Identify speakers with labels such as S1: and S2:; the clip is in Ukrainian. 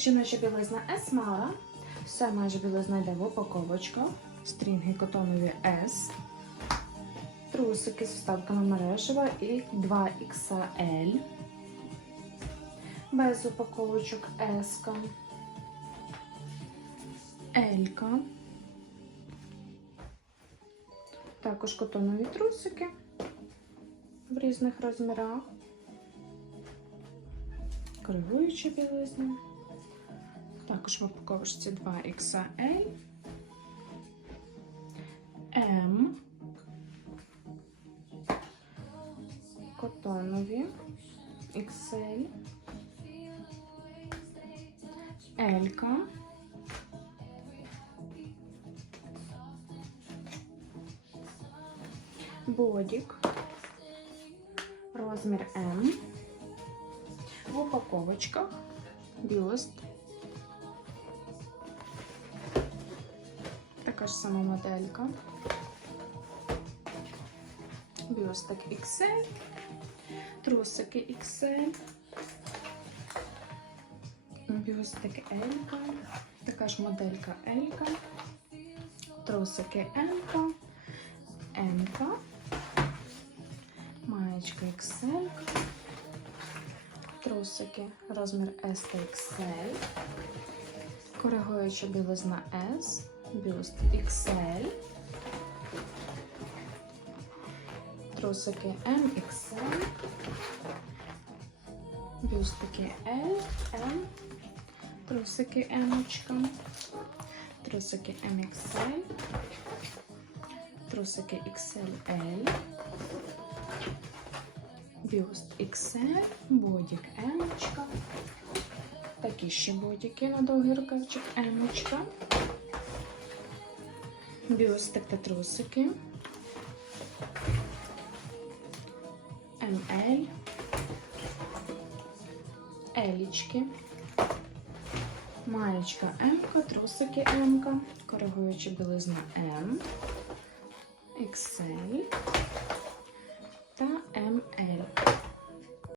S1: Жіноча білизна Есмара. Все майже білизна йде в упаковочках. Стрінги котонові S. Трусики з вставками мережева і 2XL. Без упаковочок S. L. Також котонові трусики в різних розмірах. Коригуюча білизна. Також в упаковочці 2XL. М. Котонові. XL. Елька. Бодік. Розмір М. В упаковочках. Бюст. Така ж сама моделька. Бюстик XL. Трусики XL. Бюстик L. Така ж моделька L. Трусики M. M. Маєчка XL. Трусики розмір S та XL. Коригуюча білизна S. Бюст XL. Трусики MXL. Бюстики L, M. Трусики M. Трусики MXL. Трусики XLL. Бюст XL, бодік M. Такі ще бодіки на довгий рукавчик M. Бюстик та трусики. МЛ. Елічки. Маєчка М, трусики М, коригуюча білизна М, XL